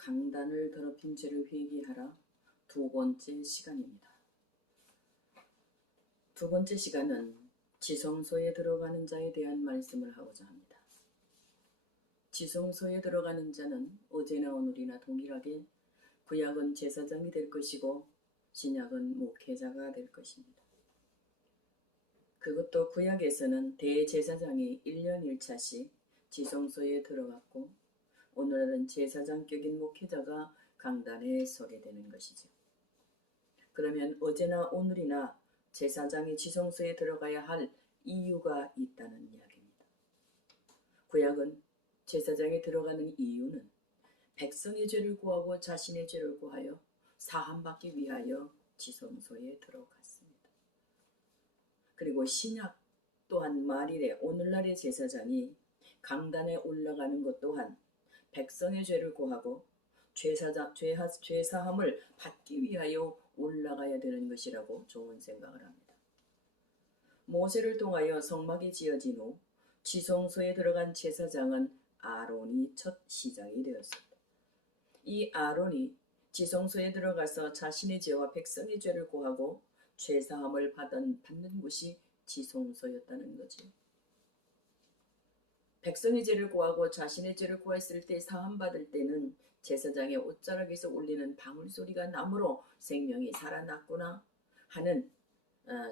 강단을 더럽힌 죄를 회개하라 두 번째 시간입니다. 두 번째 시간은 지성소에 들어가는 자에 대한 말씀을 하고자 합니다. 지성소에 들어가는 자는 어제나 오늘이나 동일하게 구약은 제사장이 될 것이고 신약은 목회자가 될 것입니다. 그것도 구약에서는 대제사장이 1년 1차씩 지성소에 들어갔고 오늘은 제사장격인 목회자가 강단에 서게 되는 것이죠. 그러면 어제나 오늘이나 제사장이 지성소에 들어가야 할 이유가 있다는 이야기입니다. 구약은 제사장이 들어가는 이유는 백성의 죄를 구하고 자신의 죄를 구하여 사함받기 위하여 지성소에 들어갔습니다. 그리고 신약 또한 말일에 오늘날의 제사장이 강단에 올라가는 것 또한 백성의 죄를 구하고 죄사함을 받기 위하여 올라가야 되는 것이라고 좋은 생각을 합니다. 모세를 통하여 성막이 지어진 후 지성소에 들어간 제사장은 아론이 첫 시작이 되었습니다. 이 아론이 지성소에 들어가서 자신의 죄와 백성의 죄를 구하고 죄사함을 받는 곳이 지성소였다는 거죠. 백성의 죄를 구하고 자신의 죄를 구했을 때 사함받을 때는 제사장의 옷자락에서 울리는 방울소리가 나므로 생명이 살아났구나 하는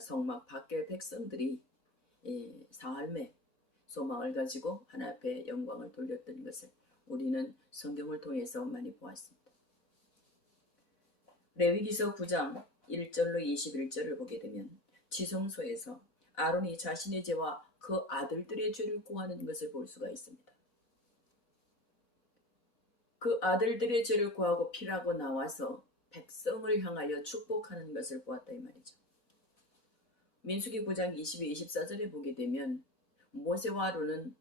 성막 밖의 백성들이 삶의 소망을 가지고 하나님 앞에 영광을 돌렸던 것을 우리는 성경을 통해서 많이 보았습니다. 레위기서 9장 1절로 21절을 보게 되면 지성소에서 아론이 자신의 죄와 그 아들들의 죄를 구하는 것을 볼 수가 있습니다. 그 아들들의 죄를 구하고 피라고 나와서 백성을 향하여 축복하는 것을 보았다 이 말이죠. 민수기 9장 22, 24절에 보게 되면 모세와 아론은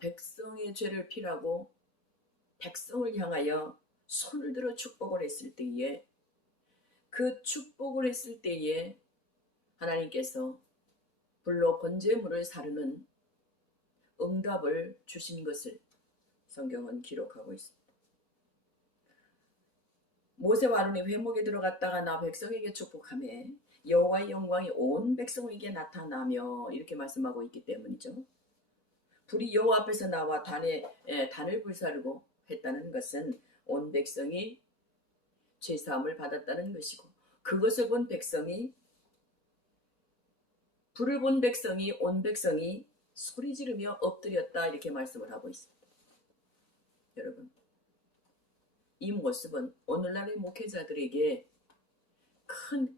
백성의 죄를 피라고 백성을 향하여 손을 들어 축복을 했을 때에 그 축복을 했을 때에 하나님께서 불로 번제물을 사르는 응답을 주신 것을 성경은 기록하고 있습니다. 모세와 아론이 회목에 들어갔다가 나 백성에게 축복하며 여호와의 영광이 온 백성에게 나타나며 이렇게 말씀하고 있기 때문이죠. 불이 여호와 앞에서 나와 단을 불사르고 했다는 것은 온 백성이 죄사함을 받았다는 것이고 그것을 본 백성이 불을 본 백성이 온 백성이 소리 지르며 엎드렸다 이렇게 말씀을 하고 있습니다. 여러분, 이 모습은 오늘날의 목회자들에게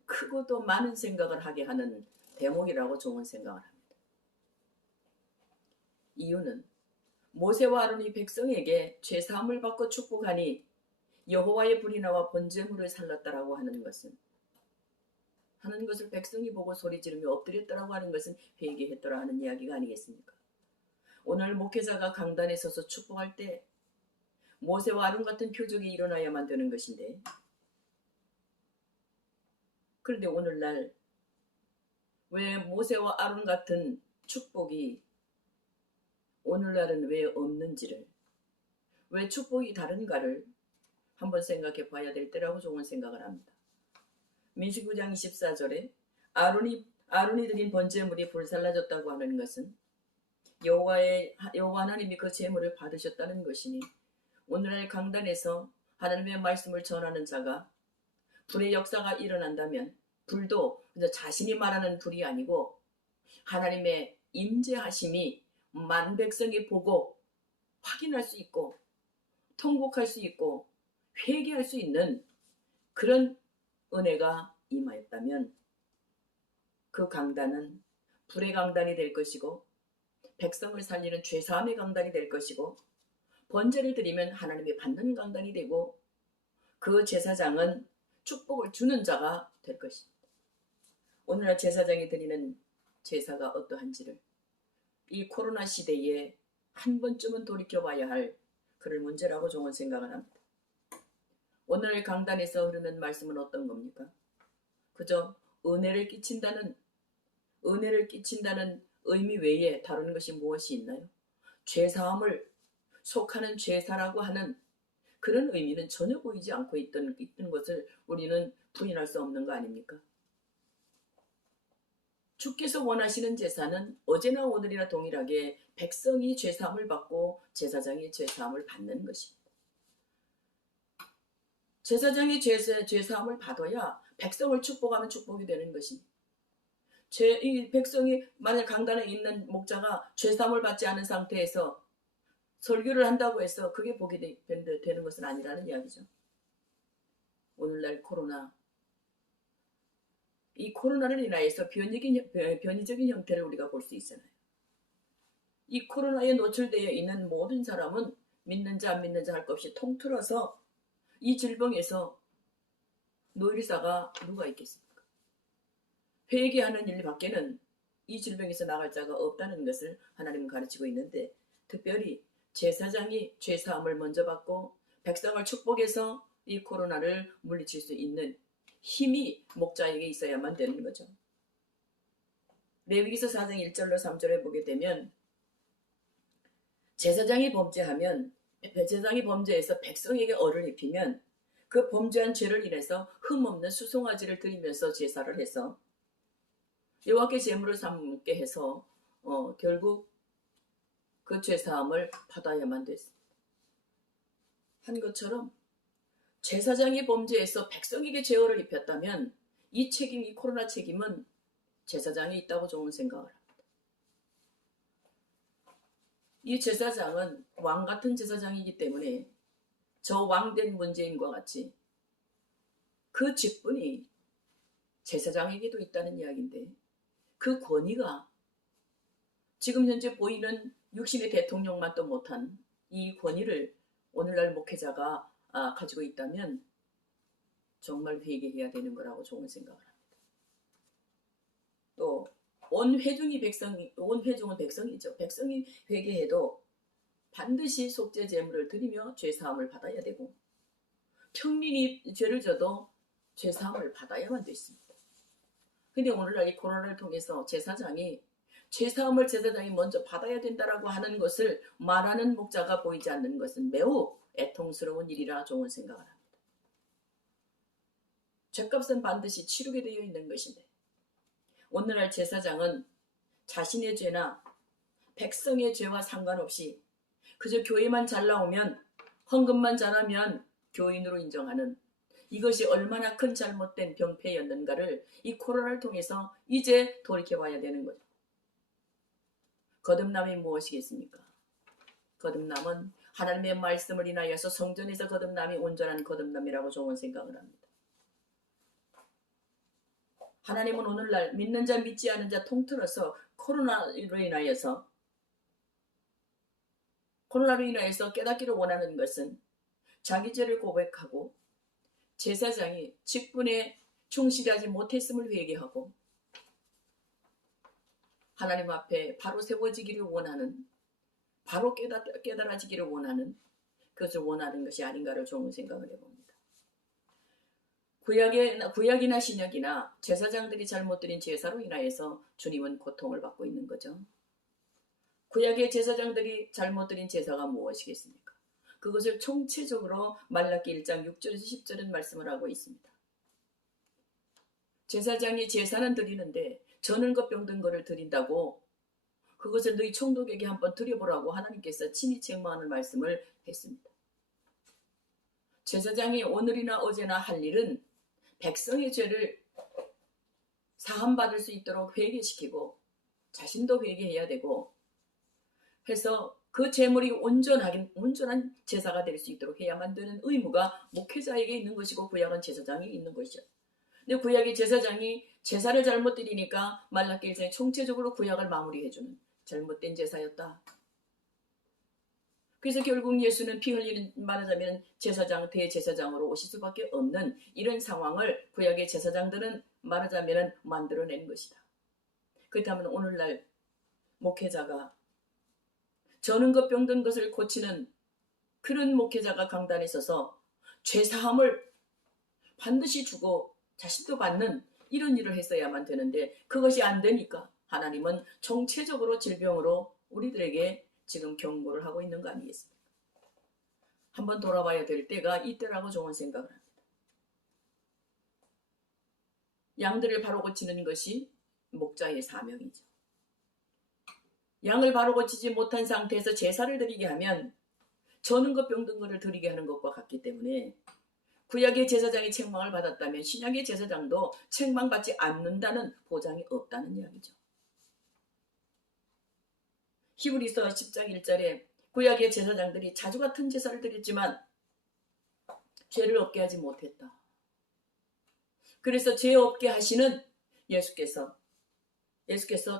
크고도 많은 생각을 하게 하는 대목이라고 좋은 생각을 합니다. 이유는 모세와 아론이 백성에게 죄사함을 받고 축복하니 여호와의 불이 나와 번제물을 살랐다라고 하는 것을 백성이 보고 소리 지르며 엎드렸다라고 하는 것은 회개했더라 하는 이야기가 아니겠습니까? 오늘 목회자가 강단에 서서 축복할 때 모세와 아론 같은 표적이 일어나야만 되는 것인데 그런데 오늘날 왜 모세와 아론 같은 축복이 오늘날은 왜 없는지를 왜 축복이 다른가를 한번 생각해 봐야 될 때라고 좋은 생각을 합니다. 민수기 9장 24절에 아론이 드린 번제물이 불살라졌다고 하는 것은 여호와 하나님이 그 제물을 받으셨다는 것이니 오늘날 강단에서 하나님의 말씀을 전하는 자가 불의 역사가 일어난다면 불도 자신이 말하는 불이 아니고 하나님의 임재하심이 만 백성이 보고 확인할 수 있고 통곡할 수 있고 회개할 수 있는 그런 은혜가 임하였다면 그 강단은 불의 강단이 될 것이고 백성을 살리는 죄사함의 강단이 될 것이고 번제를 드리면 하나님이 받는 강단이 되고 그 제사장은 축복을 주는 자가 될 것입니다. 오늘날 제사장이 드리는 제사가 어떠한지를 이 코로나 시대에 한 번쯤은 돌이켜봐야 할 그런 문제라고 좋은 생각을 합니다. 오늘 강단에서 흐르는 말씀은 어떤 겁니까? 그저 은혜를 끼친다는 의미 외에 다른 것이 무엇이 있나요? 죄사함을 속하는 죄사라고 하는 그런 의미는 전혀 보이지 않고 있던 것을 우리는 부인할 수 없는 거 아닙니까? 주께서 원하시는 제사는 어제나 오늘이나 동일하게 백성이 죄사함을 받고 제사장이 죄사함을 받는 것입니다. 제사장이 죄사함을 받아야 백성을 축복하면 축복이 되는 것입니다. 이 백성이 만약 강단에 있는 목자가 죄사함을 받지 않은 상태에서 설교를 한다고 해서 그게 복이 되는 것은 아니라는 이야기죠. 오늘날 이 코로나를 인하여서 변이적인 형태를 우리가 볼 수 있잖아요. 이 코로나에 노출되어 있는 모든 사람은 믿는 자 안 믿는 자 할 것 없이 통틀어서 이 질병에서 노일사가 누가 있겠습니까? 회개하는 일 밖에는 이 질병에서 나갈 자가 없다는 것을 하나님은 가르치고 있는데, 특별히 제사장이 죄사함을 먼저 받고 백성을 축복해서 이 코로나를 물리칠 수 있는 힘이 목자에게 있어야만 되는 거죠. 레위기서 4장 1절로 3절에 보게 되면 제사장이 범죄해서 백성에게 얼을 입히면 그 범죄한 죄를 인해서 흠없는 수송아지를 드리면서 제사를 해서 여호와께 제물을 삼게 해서 결국 그 죄사함을 받아야만 됐습니다. 한 것처럼 제사장이 범죄해서 백성에게 제어를 입혔다면 이 코로나 책임은 제사장이 있다고 저는 생각을 합니다. 이 제사장은 왕 같은 제사장이기 때문에 저 왕된 문재인과 같이 그 직분이 제사장에게도 있다는 이야기인데, 그 권위가 지금 현재 보이는 육신의 대통령만도 못한 이 권위를 오늘날 목회자가 가지고 있다면 정말 회개해야 되는 거라고 좋은 생각을 합니다. 또 온 회중은 백성이죠. 백성이 회개해도 반드시 속죄 제물을 드리며 죄사함을 받아야 되고, 평민이 죄를 져도 죄사함을 받아야만 됐습니다. 근데 오늘날 이 코로나를 통해서 제사장이 죄사함을 제사장이 먼저 받아야 된다라고 하는 것을 말하는 목자가 보이지 않는 것은 매우 애통스러운 일이라 좋은 생각을 합니다. 죄값은 반드시 치르게 되어 있는 것인데, 오늘날 제사장은 자신의 죄나 백성의 죄와 상관없이 그저 교회만 잘 나오면, 헌금만 잘하면 교인으로 인정하는, 이것이 얼마나 큰 잘못된 병폐였는가를 이 코로나를 통해서 이제 돌이켜봐야 되는 거죠. 거듭남이 무엇이겠습니까? 거듭남은 하나님의 말씀을 인하여서 성전에서 거듭남이 온전한 거듭남이라고 좋은 생각을 합니다. 하나님은 오늘날 믿는 자 믿지 않은 자 통틀어서 코로나로 인하여서 깨닫기를 원하는 것은 자기 죄를 고백하고 제사장이 직분에 충실하지 못했음을 회개하고 하나님 앞에 바로 세워지기를 원하는, 바로 깨달아지기를 원하는, 그것을 원하는 것이 아닌가를 좋은 생각을 해봅니다. 구약이나 신약이나 제사장들이 잘못 드린 제사로 인하여서 주님은 고통을 받고 있는 거죠. 구약의 제사장들이 잘못 드린 제사가 무엇이겠습니까? 그것을 총체적으로 말라기 1장 6절에서 10절은 말씀을 하고 있습니다. 제사장이 제사는 드리는데 저는 것 병든 거를 드린다고 그것을 너희 총독에게 한번 드려보라고 하나님께서 친히 책망하는 말씀을 했습니다. 제사장이 오늘이나 어제나 할 일은 백성의 죄를 사함받을 수 있도록 회개시키고 자신도 회개해야 되고 해서 그 제물이 온전한 제사가 될 수 있도록 해야만 되는 의무가 목회자에게 있는 것이고 구약은 제사장이 있는 것이죠. 근데 구약의 제사장이 제사를 잘못 드리니까 말라기 1장에 총체적으로 구약을 마무리해주는 잘못된 제사였다. 그래서 결국 예수는 피 흘리는, 말하자면 대제사장으로 오실 수밖에 없는 이런 상황을 구약의 제사장들은 말하자면 만들어낸 것이다. 그렇다면 오늘날 목회자가 저는 것 병든 것을 고치는 그런 목회자가 강단에 서서 죄사함을 반드시 주고 자신도 받는 이런 일을 했어야만 되는데 그것이 안 되니까 하나님은 총체적으로 질병으로 우리들에게 지금 경고를 하고 있는 거 아니겠습니까? 한번 돌아봐야 될 때가 이때라고 좋은 생각을 합니다. 양들을 바로 고치는 것이 목자의 사명이죠. 양을 바로 고치지 못한 상태에서 제사를 드리게 하면 저는 것 병든 것을 드리게 하는 것과 같기 때문에 구약의 제사장이 책망을 받았다면 신약의 제사장도 책망받지 않는다는 보장이 없다는 이야기죠. 히브리서 10장 1절에 구약의 제사장들이 자주 같은 제사를 드렸지만 죄를 없게 하지 못했다. 그래서 죄 없게 하시는 예수께서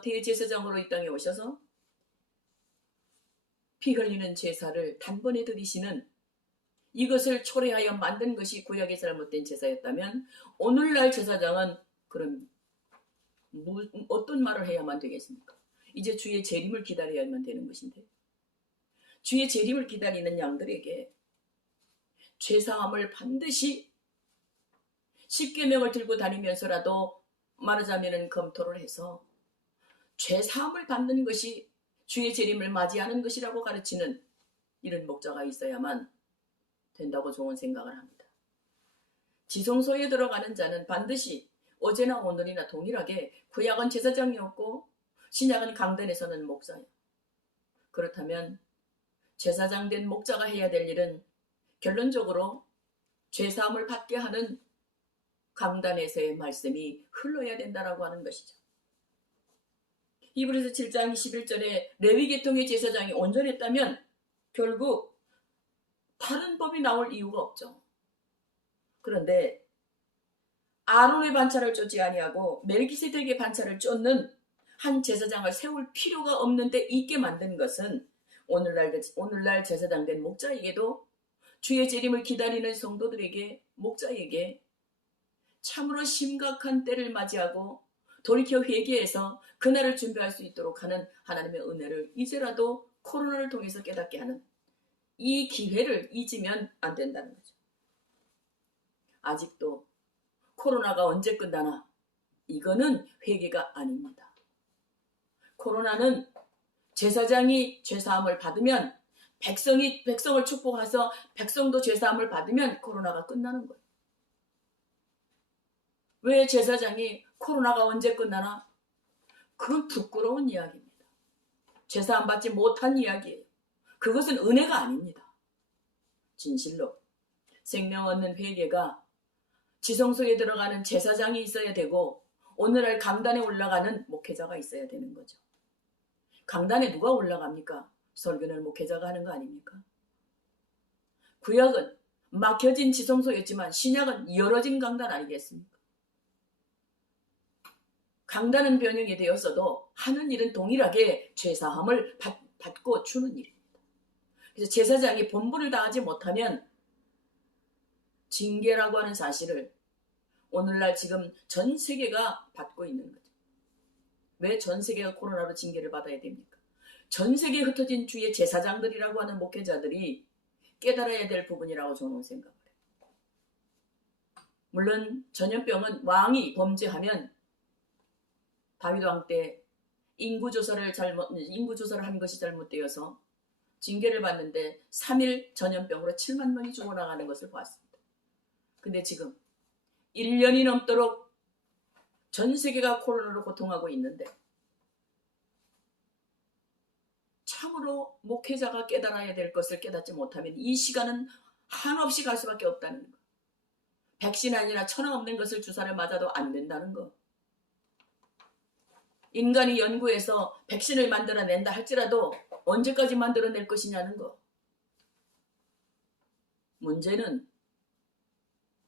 대제사장으로 이 땅에 오셔서 피 흘리는 제사를 단번에 드리시는 이것을 초래하여 만든 것이 구약의 잘못된 제사였다면 오늘날 제사장은 그럼 어떤 말을 해야만 되겠습니까? 이제 주의 재림을 기다려야만 되는 것인데 주의 재림을 기다리는 양들에게 죄사함을 반드시 십계명을 들고 다니면서라도 말하자면 검토를 해서 죄사함을 받는 것이 주의 재림을 맞이하는 것이라고 가르치는 이런 목자가 있어야만 된다고 좋은 생각을 합니다. 지성소에 들어가는 자는 반드시 어제나 오늘이나 동일하게 구약은 제사장이었고 신약은 강단에서는 목자예요. 그렇다면 제사장 된 목자가 해야 될 일은 결론적으로 죄사함을 받게 하는 강단에서의 말씀이 흘러야 된다라고 하는 것이죠. 히브리서 7장 21절에 레위계통의 제사장이 온전했다면 결국 다른 법이 나올 이유가 없죠. 그런데 아론의 반차를 쫓지 아니하고 멜기세덱의 반차를 쫓는 한 제사장을 세울 필요가 없는데 있게 만든 것은 오늘날 제사장 된 목자에게도 주의 재림을 기다리는 성도들에게 목자에게 참으로 심각한 때를 맞이하고 돌이켜 회개해서 그날을 준비할 수 있도록 하는 하나님의 은혜를 이제라도 코로나를 통해서 깨닫게 하는 이 기회를 잊으면 안 된다는 거죠. 아직도 코로나가 언제 끝나나 이거는 회개가 아닙니다. 코로나는 제사장이 죄사함을 받으면 백성을 축복해서 백성도 죄사함을 받으면 코로나가 끝나는 거예요. 왜 제사장이 코로나가 언제 끝나나? 그건 부끄러운 이야기입니다. 제사함 받지 못한 이야기예요. 그것은 은혜가 아닙니다. 진실로 생명 얻는 회개가 지성소에 들어가는 제사장이 있어야 되고 오늘날 강단에 올라가는 목회자가 있어야 되는 거죠. 강단에 누가 올라갑니까? 설교는 목회자가 하는 거 아닙니까? 구약은 막혀진 지성소였지만 신약은 열어진 강단 아니겠습니까? 강단은 변형이 되었어도 하는 일은 동일하게 죄사함을 받고 주는 일입니다. 그래서 제사장이 본분을 다하지 못하면 징계라고 하는 사실을 오늘날 지금 전 세계가 받고 있는 거죠. 왜 전 세계가 코로나로 징계를 받아야 됩니까? 전 세계에 흩어진 주의 제사장들이라고 하는 목회자들이 깨달아야 될 부분이라고 저는 생각을 해요. 물론 전염병은 왕이 범죄하면 다윗 왕 때 인구조사를 한 것이 잘못되어서 징계를 받는데 3일 전염병으로 7만 명이 죽어나가는 것을 보았습니다. 근데 지금 1년이 넘도록 전 세계가 코로나로 고통하고 있는데 참으로 목회자가 깨달아야 될 것을 깨닫지 못하면 이 시간은 한없이 갈 수밖에 없다는 거. 백신 아니라 천하 없는 것을 주사를 맞아도 안 된다는 거. 인간이 연구해서 백신을 만들어낸다 할지라도 언제까지 만들어낼 것이냐는 거. 문제는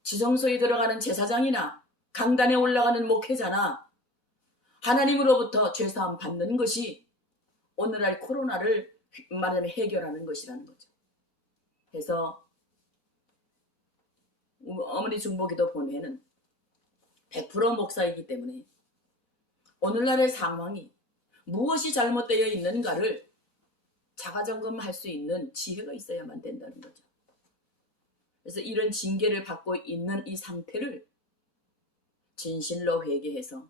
지성소에 들어가는 제사장이나 강단에 올라가는 목회자나 하나님으로부터 죄사함 받는 것이 오늘날 코로나를 말하자면 해결하는 것이라는 거죠. 그래서 어머니 중보기도 본회는 100% 목사이기 때문에 오늘날의 상황이 무엇이 잘못되어 있는가를 자가점검할 수 있는 지혜가 있어야만 된다는 거죠. 그래서 이런 징계를 받고 있는 이 상태를 진실로 회개해서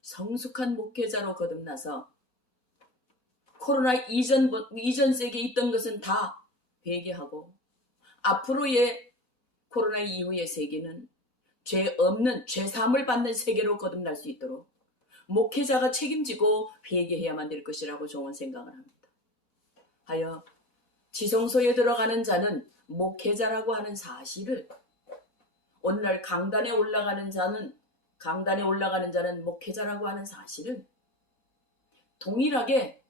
성숙한 목회자로 거듭나서 코로나 이전 세계에 있던 것은 다 회개하고 앞으로의 코로나 이후의 세계는 죄 없는, 죄 사함을 받는 세계로 거듭날 수 있도록 목회자가 책임지고 회개해야만 될 것이라고 저는 생각을 합니다. 하여 지성소에 들어가는 자는 목회자라고 하는 사실을, 오늘날 강단에 올라가는 자는 목회자라고 하는 사실을 동일하게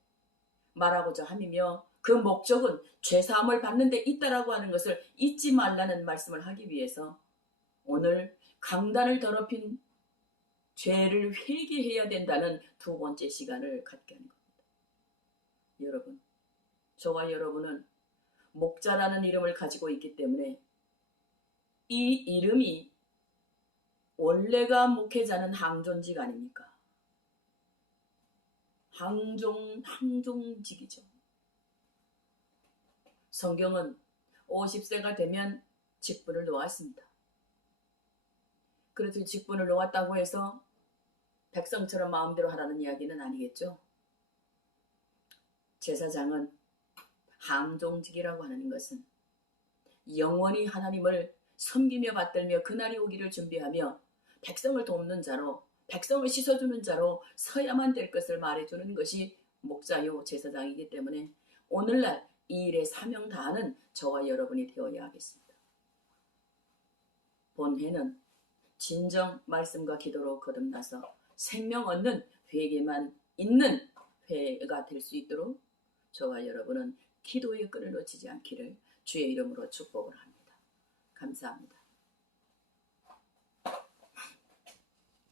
말하고자 함이며, 그 목적은 죄사함을 받는 데 있다라고 하는 것을 잊지 말라는 말씀을 하기 위해서 오늘 강단을 더럽힌 죄를 회개해야 된다는 두 번째 시간을 갖게 하는 겁니다. 여러분, 저와 여러분은 목자라는 이름을 가지고 있기 때문에 이 이름이, 원래가 목회자는 항존직 아닙니까? 항종직이죠. 성경은 50세가 되면 직분을 놓았습니다. 그래서 직분을 놓았다고 해서 백성처럼 마음대로 하라는 이야기는 아니겠죠. 제사장은 항종직이라고 하는 것은 영원히 하나님을 섬기며 받들며 그날이 오기를 준비하며 백성을 돕는 자로, 백성을 씻어주는 자로 서야만 될 것을 말해주는 것이 목자요 제사장이기 때문에 오늘날 이 일에 사명 다하는 저와 여러분이 되어야 하겠습니다. 본회는 진정 말씀과 기도로 거듭나서 생명 얻는 회개만 있는 회가 될 수 있도록 저와 여러분은 기도의 끈을 놓치지 않기를 주의 이름으로 축복을 합니다. 감사합니다.